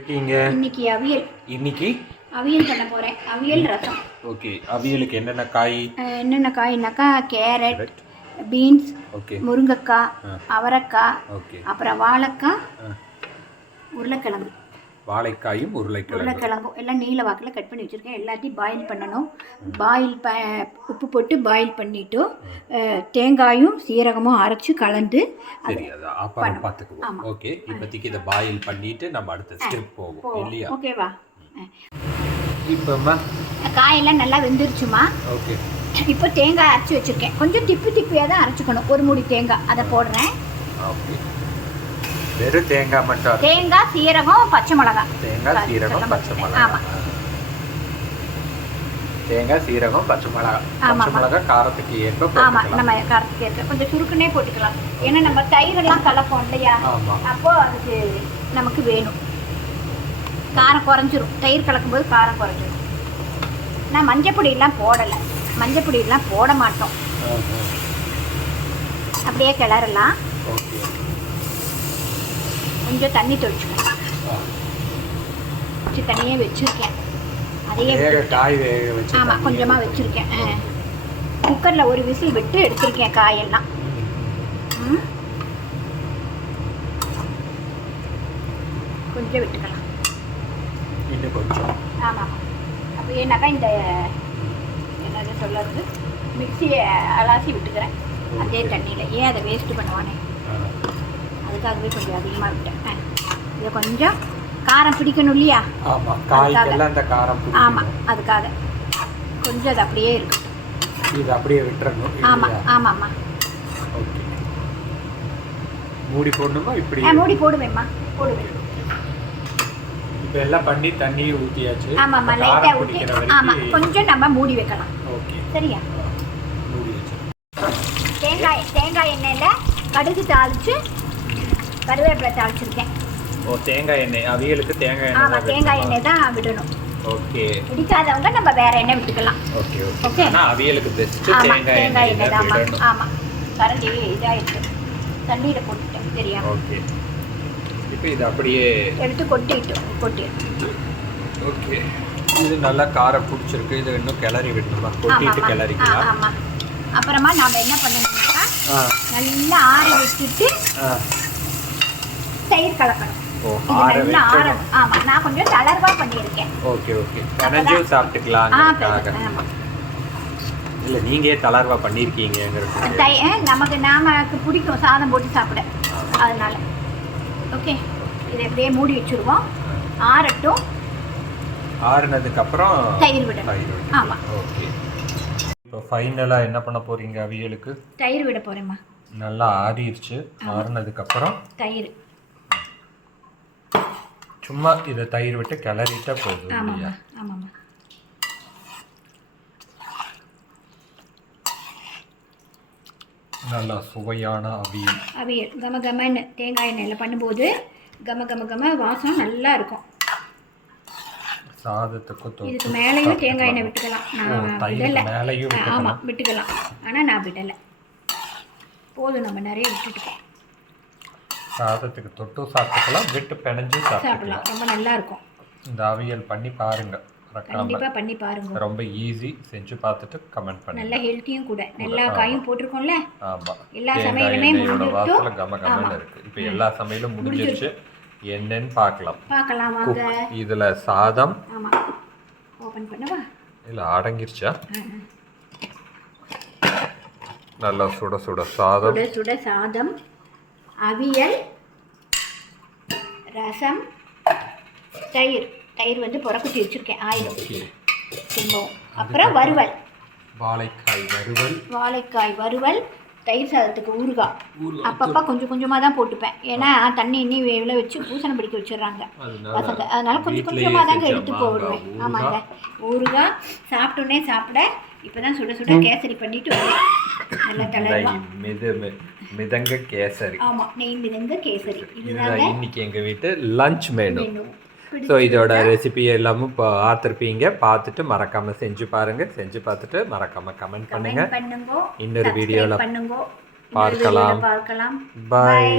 இருக்கீங்க? இன்னைக்கு அவியல். இன்னைக்கு? அவியல் பண்ண போகிறேன் அவியல் ரசம். ஓகே அவியலுக்கு என்னென்ன காய்? என்னென்ன காய்னாக்கா கேரட் பீன்ஸ் ஓகே. முருங்கைக்காய். அவரைக்காய் ஓகே. அப்புறம் வாழைக்காய். உருளைக்கிழங்கு. வாழைக்காயும் உருளைக்கிழங்கு உருளைக்கிழங்கும். எல்லாம் நீல வாக்கில் கட் பண்ணி வச்சுருக்கேன். எல்லாத்தையும் பாயில் பண்ணணும். பாயில் ப உப்பு போட்டு பாயில் பண்ணிவிட்டு தேங்காயும் சீரகமும் அரைச்சி கலந்து சரி அது அப்புறம் பார்த்துக்குவோம். ஓகே இப்போதைக்கு இதை பாயில் பண்ணிட்டு நம்ம அடுத்த ஸ்டெப் போவோம். இல்லையா? ஓகேவா இப்போம்மா? காயெல்லாம் நல்லா வெந்துருச்சுமா? ஓகே இப்போ தேங்காய் அரைச்சி வச்சுருக்கேன். கொஞ்சம் திப்பி திப்பியாக தான் அரைச்சிக்கணும். ஒரு மூடி தேங்காய். அதை போடுறேன். ஓகே வெறும் தேங்காய் மட்டும் தேங்காய் சீரகம் பச்சை மிளகாய் தேங்காய் சீரகம் பச்சை மிளகாய் தேங்காய் சீரகம் பச்சை மிளகாய் ஆமா, பச்சை மிளகாய் காரத்துக்கு ஏற்ப போட்டுக்கலாம். நம்ம காரத்துக்கு ஏற்ற கொஞ்சம் சுருக்குனே போட்டுக்கலாம். ஏன்னா நம்ம தயிரெல்லாம் கலப்போம் இல்லையா? ஆமா. அப்போ அதுக்கு நமக்கு வேணும். காரம் குறைஞ்சிரும். தயிர் கலக்கும்போது காரம் குறைஞ்சிரும். நான் மஞ்சப்பொடியெல்லாம் போடலை. மஞ்சப்பொடியெல்லாம் போட மாட்டோம். அப்படியே கிளறலாம். ஓகே. கொஞ்சம் தண்ணி தொழிச்சுக்கலாம் வச்சு தண்ணியே வச்சுருக்கேன். அதையே காய் ஆமாம் கொஞ்சமாக. வச்சுருக்கேன். குக்கரில் ஒரு விசில் விட்டு எடுத்திருக்கேன் காயெல்லாம். கொஞ்சம் விட்டுக்கலாம். இன்னும் கொஞ்சம். ஆமாம் அப்போ ஏன்னாக்கா இந்த என்னது சொல்கிறது மிக்சியை அலாசி விட்டுக்கிறேன். அதே தண்ணியில். ஏன் அதை வேஸ்ட்டு பண்ணுவானே. அதுக்காகவே கொஞ்சம் அதிகமாக விட்டேன். இதை கொஞ்சம் காரம் பிடிக்கணும் இல்லையா? ஆமாம் அதுக்காக. கொஞ்சம் அது அப்படியே இருக்கட்டும். இது அப்படியே விட்டுறணும் ஆமாம்? ஆமாம்மா. ஓகே. மூடி போடணுமா இப்படி? மூடி போடுவேம்மா போடுவேன். இப்போ எல்லாம் பண்ணி தண்ணியை ஊற்றியாச்சு ஆமாம்மா லைட்டாக ஊற்றி ஆமாம் கொஞ்சம் நம்ம மூடி வைக்கலாம். ஓகே. சரியா? மூடி வச்சு தேங்காய் தேங்காய் எண்ணெயில் கடுகு தாளித்து கருவேப்பிலை தாளிச்சிருக்கேன். ஓ தேங்காய் எண்ணெய். அவியலுக்கு தேங்காய் எண்ணெய் ஆமாம் தேங்காய்? எண்ணெய் தான் விடணும். ஓகே. பிடிக்காதவங்க நம்ம வேற எண்ணெய் விட்டுக்கலாம். Okay okay. ஆனா அவியலுக்கு பெஸ்ட் தேங்காய் எண்ணெய் தான் விடணும். ஆமாம் கரண்டி இதாகிடுச்சு தண்ணியில் போட்டுட்டேன் தெரியாம ஓகே. இப்போ இது அப்படியே எடுத்து கொட்டிட்டோம் கொட்டி ஓகே. இது நல்லா காரம் பிடிச்சிருக்கு. இது இன்னும் கிளறி விடணுமா? கொட்டிட்டு கிளறிக்கலாம். ஆமாம் அப்புறமா நாம் என்ன பண்ணணும்னாக்கா ஆ. நல்லா ஆற வச்சுட்டு தயிர் கலக்கணும் ஓ ஆமாம் நான் கொஞ்சம் தளர்வாக பண்ணியிருக்கேன். Okay okay. சாப்பிட்டுக்கலாங்கிறதுக்காக ஆமாம் இல்ல நீங்க தளர்வா அஹ் நமக்கு நமக்கு பிடிக்கும் சாதம் போட்டு சாப்பிட. அதனால. ஓகே. இதை அப்படியே மூடி வச்சுருவோம். ஆறட்டும். ஆறுனதுக்கு அப்புறம் தயிர் விடணும். ஆமா. ஓகே. இப்போ ஃபைனலாக என்ன பண்ண போறீங்க அவியலுக்கு? தயிர் விட போகிறேம்மா நல்லா ஆறிடுச்சு. ஆறுனதுக்கு அப்புறம் தயிர். சும்மா இதை தயிர் விட்டு கிளறிட்டா போதும் இல்லையா? ஆமாம்மா நல்லா சுவையான அவியல். அவியல். கம கமன்னு தேங்காய் எண்ணெயில் பண்ணும்போது கம கம கம வாசம் நல்லா இருக்கும். சாதத்துக்கு இதுக்கு மேலேயும் தேங்காய் எண்ணெய் விட்டுக்கலாம். நான் விடலை. மேலேயும். ஆமாம் விட்டுக்கலாம். ஆனால் நான் விடலை. போதும் நம்ம நிறைய விட்டுட்டுக்கோம் சாதத்துக்கு தொட்டும் சாப்பிட்டுக்கலாம் விட்டு பிணைஞ்சும் சாப்பிடலாம். ரொம்ப நல்லா இருக்கும் இந்த அவியல் பண்ணி பாருங்க. மறக்காம. கண்டிப்பாக பண்ணி பாருங்க. ரொம்ப ஈஸி செஞ்சு பார்த்துட்டு கமெண்ட் நல்ல பண்ணுங்க ஹெல்த்தியும் கூட எல்லா காயும் போட்டிருக்கோம்ல? ஆமா. எல்லா சமையலுமே வாசல கம கமன்னு இருக்கு. இப்போ எல்லா சமையலும் முடிஞ்சிருச்சு. என்னன்னு பார்க்கலாம். பார்க்கலாம் வாங்க. இதுல சாதம். ஆமாம் ஓப்பன் பண்ணவா? இல்ல அடங்கிருச்சா. நல்லா சுட சுட சாதம். சுட சாதம். அவியல் ரசம் தயிர். தயிர் வந்து புறக்குத்தி வச்சுருக்கேன் ஆயிரம். திரும்பவும் அப்புறம் வறுவல். வாழைக்காய் வறுவல். வாழைக்காய் வறுவல் தயிர் சாதத்துக்கு ஊறுகாய். அப்பப்போ கொஞ்சம் கொஞ்சமாக தான் போட்டுப்பேன். ஏன்னா தண்ணி இன்னி வேவில் வச்சு பூசணம் பிடிக்க வச்சிடுறாங்க பசங்க. அதனால கொஞ்சம் கொஞ்சமாக தாங்க எடுத்து போடுவேன். ஆமாங்க. ஊறுகாய் சாப்பிட்டோன்னே சாப்பிட இப்போ தான் சுட சுட கேசரி பண்ணிட்டு வரேன். நல்லா தளர்வா நெய் மிது மி- மிதங்க கேசரி. ஆமாம் நெய் மிதங்க கேசரி. இதுதான் இன்னைக்கு எங்க வீட்டு லஞ்ச் மெனு ஸோ இதோட ரெசிபி எல்லாமும் இப்போ பார்த்துருப்பீங்க பார்த்துட்டு மறக்காம செஞ்சு பாருங்க. செஞ்சு பார்த்துட்டு மறக்காம கமெண்ட் பண்ணுங்க. கமெண்ட் பண்ணுங்க. இன்னொரு பண்ணுங்க பார்க்கலாம். பார்க்கலாம். பாய்